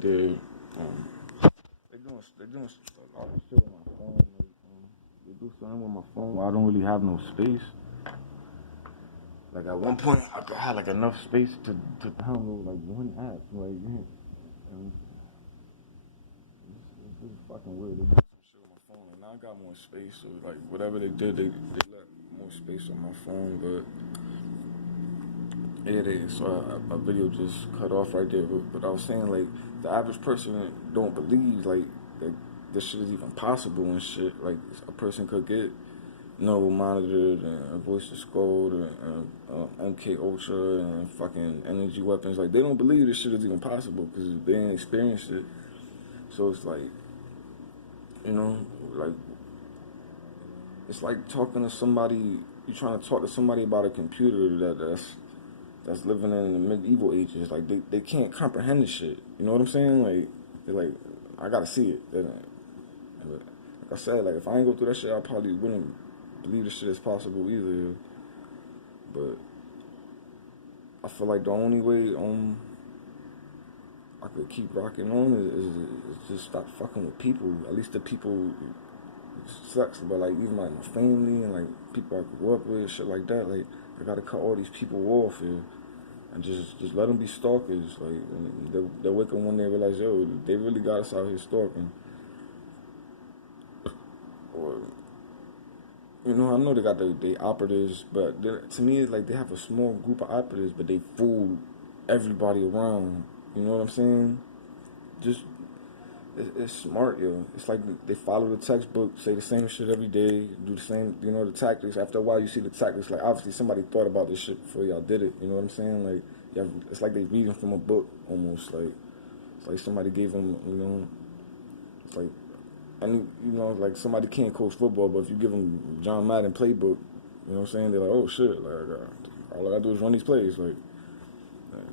right there. They doing a lot of shit with my phone. Like, they do something with my phone. I don't really have no space. Like at one point, I had like enough space to download like one app. Like, and it's fucking weird. They do some shit with my phone. And now I got more space, so like whatever they did, they let more space on my phone. But yeah, my video just cut off right there. But I was saying like the average person don't believe like that this shit is even possible and shit. Like a person could get monitored and voice to scold and MK Ultra and fucking energy weapons. Like they don't believe this shit is even possible because they ain't experienced it. So it's like, like it's like talking to somebody. You trying to talk to somebody about a computer that's living in the medieval ages. Like they can't comprehend this shit. You know what I'm saying? Like they're like, I gotta see it. Like I said, like if I ain't go through that shit, I probably wouldn't believe this shit is possible either. But I feel like the only way I could keep rocking on is just stop fucking with people. At least the people sucks, but like even like my family and like people I grew up with, shit like that. Like I gotta cut all these people off here and just let them be stalkers. Like they'll wake up one day and realize, yo, they really got us out here stalking. Or I know they got the operatives, but to me it's like they have a small group of operatives, but they fool everybody around. You know what I'm saying? Just it's smart, yo. It's like they follow the textbook, say the same shit every day, do the same, the tactics. After a while, you see the tactics. Like obviously somebody thought about this shit before y'all did it. You know what I'm saying? Like it's like they reading from a book almost. Like it's like somebody gave them, it's like. And like somebody can't coach football, but if you give them John Madden playbook, you know what I'm saying? They're like, oh shit, like all I gotta do is run these plays. Like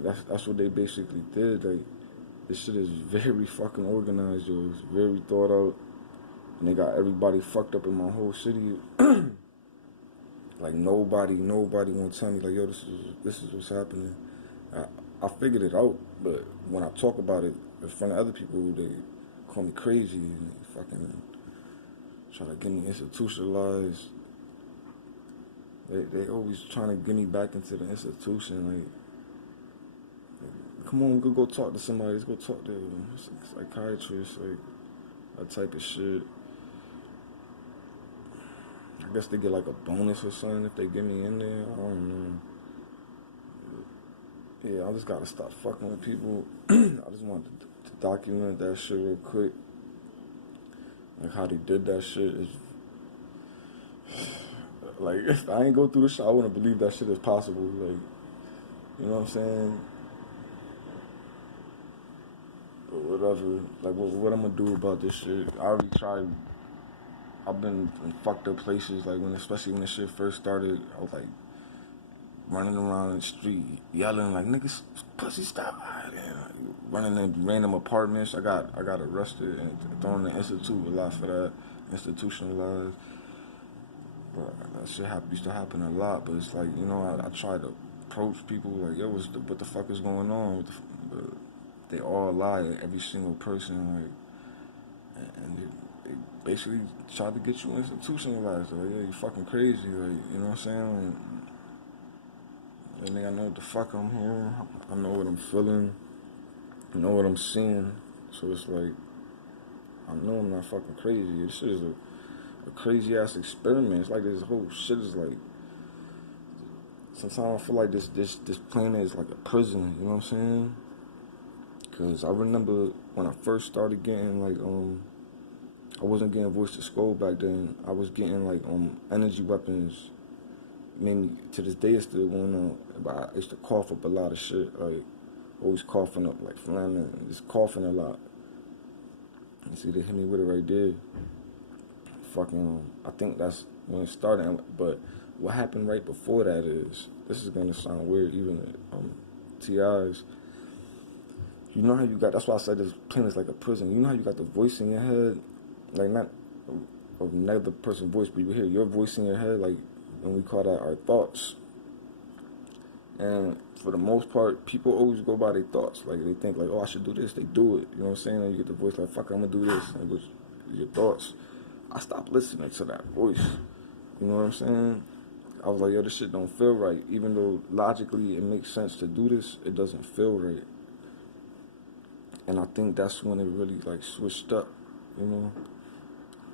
that's what they basically did. Like this shit is very fucking organized, yo. It's very thought out, and they got everybody fucked up in my whole city. Like nobody gonna tell me like, yo, this is what's happening. I figured it out, but when I talk about it in front of other people, they call me crazy and they fucking try to get me institutionalized. They always trying to get me back into the institution. Like come on, we could go talk to somebody. Let's go talk to a psychiatrist, like that type of shit. I guess they get like a bonus or something if they get me in there. I don't know. Yeah, I just gotta stop fucking with people. I just wanted to document that shit real quick. Like how they did that shit is like if I ain't go through the shit, I wouldn't believe that shit is possible. Like, you know what I'm saying? But whatever. Like what I'm gonna do about this shit? I already tried. I've been in fucked up places. Like especially when this shit first started, I was like running around the street yelling like, niggas, pussy, stop. And running in random apartments. I got arrested and thrown in the institute a lot for that. Institutionalized. But that shit used to happen a lot. But it's like, I try to approach people like, yo, what the fuck is going on? But they all lie, every single person. Like, and they basically try to get you institutionalized. Like, yeah, you fucking crazy. Like, you know what I'm saying? Like, I know what the fuck I'm hearing. I know what I'm feeling. I know what I'm seeing. So it's like, I know I'm not fucking crazy. This shit is a crazy ass experiment. It's like this whole shit is like. Sometimes I feel like this planet is like a prison. You know what I'm saying? Cause I remember when I first started getting like I wasn't getting voice to skull back then. I was getting like energy weapons. Maybe to this day it's still going on. But I used to cough up a lot of shit. Like always coughing up like phlegm, just coughing a lot. You see, they hit me with it right there. Fucking, I think that's when it started. But what happened right before that is, this is gonna sound weird, even TIs. You know how you got, that's why I said this planet is like a prison. You know how you got the voice in your head, like not of another person's voice, but you hear your voice in your head, like when we call that our thoughts. And for the most part, people always go by their thoughts. Like they think like, oh, I should do this. They do it. You know what I'm saying? And you get the voice like, fuck, I'm gonna do this. And with your thoughts, I stopped listening to that voice. You know what I'm saying? I was like, yo, this shit don't feel right. Even though logically it makes sense to do this, it doesn't feel right. And I think that's when it really like switched up, you know,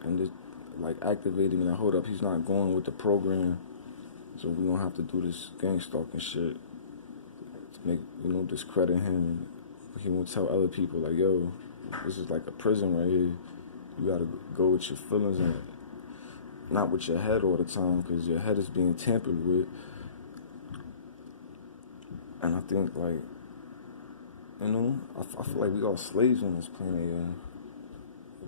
and it like activated me. Like, hold up, he's not going with the program, so we don't have to do this gang stalking shit to make, you know, discredit him. He won't tell other people like, yo, this is like a prison right here. You gotta go with your feelings and not with your head all the time, because your head is being tampered with. And I think like, you know, I feel like we all slaves on this planet, yeah.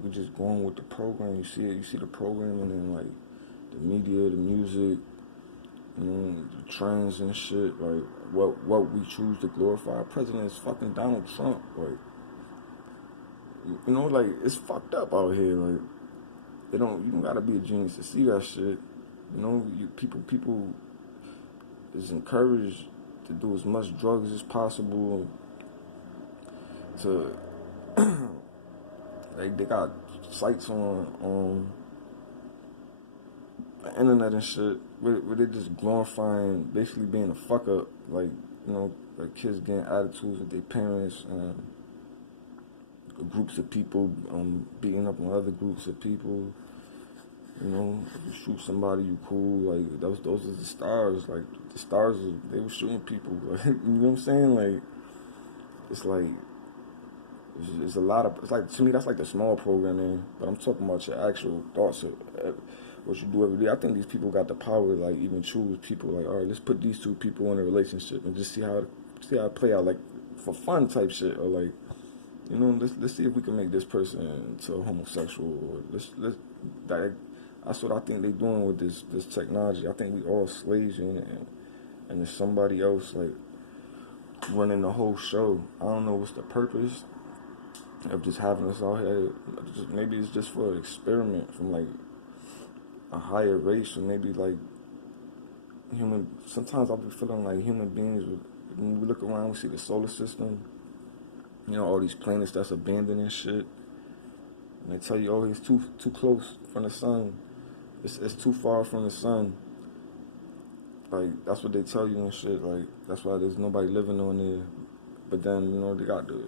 We just going with the program. You see it. You see the program, and then like the media, the music, you know, the trends and shit. Like what we choose to glorify. Our president is fucking Donald Trump. Like, you know, like it's fucked up out here. Like you don't gotta be a genius to see that shit. You know, people is encouraged to do as much drugs as possible. To like they got sites on the internet and shit where they just glorifying basically being a fuck up, like, you know, like kids getting attitudes with their parents, groups of people beating up on other groups of people. You know, if you shoot somebody, you cool. Like those are the stars. Like the stars, they were shooting people. Like, you know what I'm saying? Like it's like. It's a lot of, it's like, to me, that's like the small programming, but I'm talking about your actual thoughts of what you do every day. I think these people got the power to like even choose people. Like, all right, let's put these two people in a relationship and just see how it play out, like for fun type shit, or like, you know, let's see if we can make this person into a homosexual, or let's that's what I think they doing with this technology. I think we all slaves in it, and there's somebody else like running the whole show. I don't know what's the purpose of just having us out here. Maybe it's just for an experiment from like a higher race, or maybe like sometimes I'll be feeling like human beings, when we look around, we see the solar system, you know, all these planets that's abandoned and shit, and they tell you, oh, it's too close from the sun, it's too far from the sun. Like that's what they tell you and shit. Like that's why there's nobody living on there. But then, you know, they got the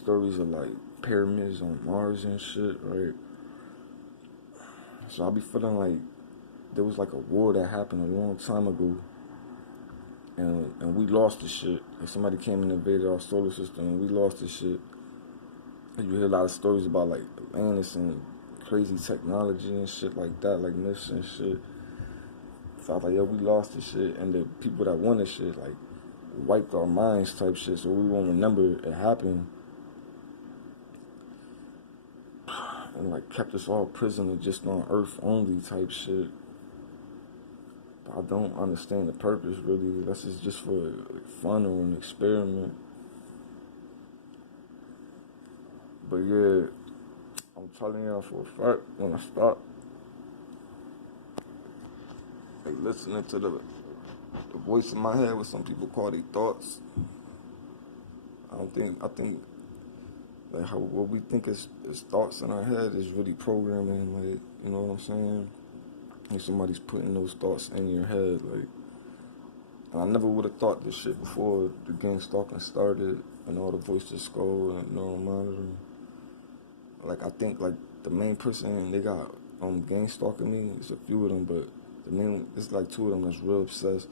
stories of like pyramids on Mars and shit, right? So I be feeling like there was like a war that happened a long time ago, and we lost the shit. Like somebody came and invaded our solar system, and we lost the shit. And you hear a lot of stories about like Atlantis and crazy technology and shit like that, like myths and shit. So I was like, yo, we lost the shit, and the people that won the shit like wiped our minds type shit, so we won't remember it happened. And like kept us all prisoner just on Earth only type shit. But I don't understand the purpose really. This is just for like, fun or an experiment. But yeah, I'm telling y'all for a fact, when I start like listening to the voice in my head, what some people call their thoughts, I think like how what we think is thoughts in our head is really programming, like, you know what I'm saying? Like somebody's putting those thoughts in your head, like, and I never would have thought this shit before the gangstalking started and all the voices go and neural monitoring. Like I think like the main person they got gangstalking me, it's a few of them, but it's like two of them that's real obsessed.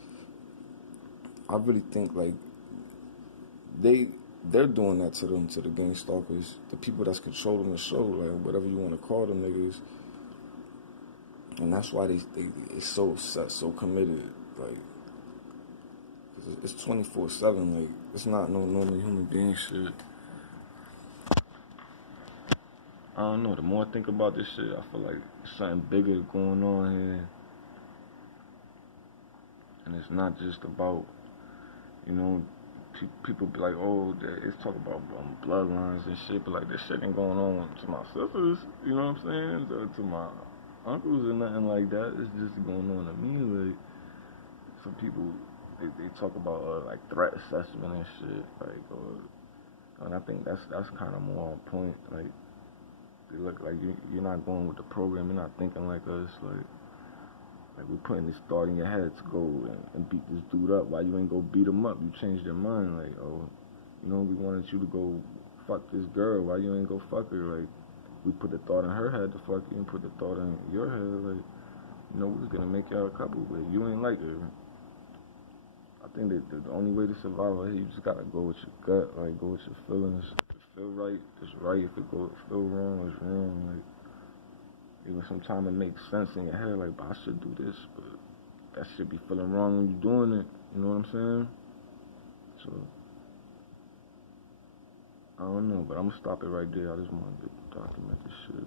I really think like they're doing that to them, to the gang stalkers, the people that's controlling the show, like whatever you want to call them niggas. And that's why they so obsessed, so committed, like, cause it's 24/7, like, it's not no normal human being shit. I don't know, the more I think about this shit, I feel like there's something bigger going on here. And it's not just about, you know, people be like, oh, it's talk about bloodlines and shit, but like this shit ain't going on to my sisters, you know what I'm saying? To my uncles and nothing like that. It's just going on to me. Like some people they talk about like threat assessment and shit, like, and I think that's kind of more on point. Like, they look like you're not going with the program. You're not thinking like us. Like we're putting this thought in your head to go and beat this dude up. Why you ain't go beat him up? You changed your mind. Like, oh, you know, we wanted you to go fuck this girl. Why you ain't go fuck her? Like, we put the thought in her head to fuck you and put the thought in your head. Like, you know, we was gonna make y'all a couple, but you ain't like her. I think that the only way to survive out here, you just gotta go with your gut, like go with your feelings. If it feel right, it's right. If it feel wrong, it's wrong. Like, even sometimes it makes sense in your head, like, but I should do this, but that shit be feeling wrong when you're doing it. You know what I'm saying? So, I don't know, but I'm gonna stop it right there. I just want to document this shit.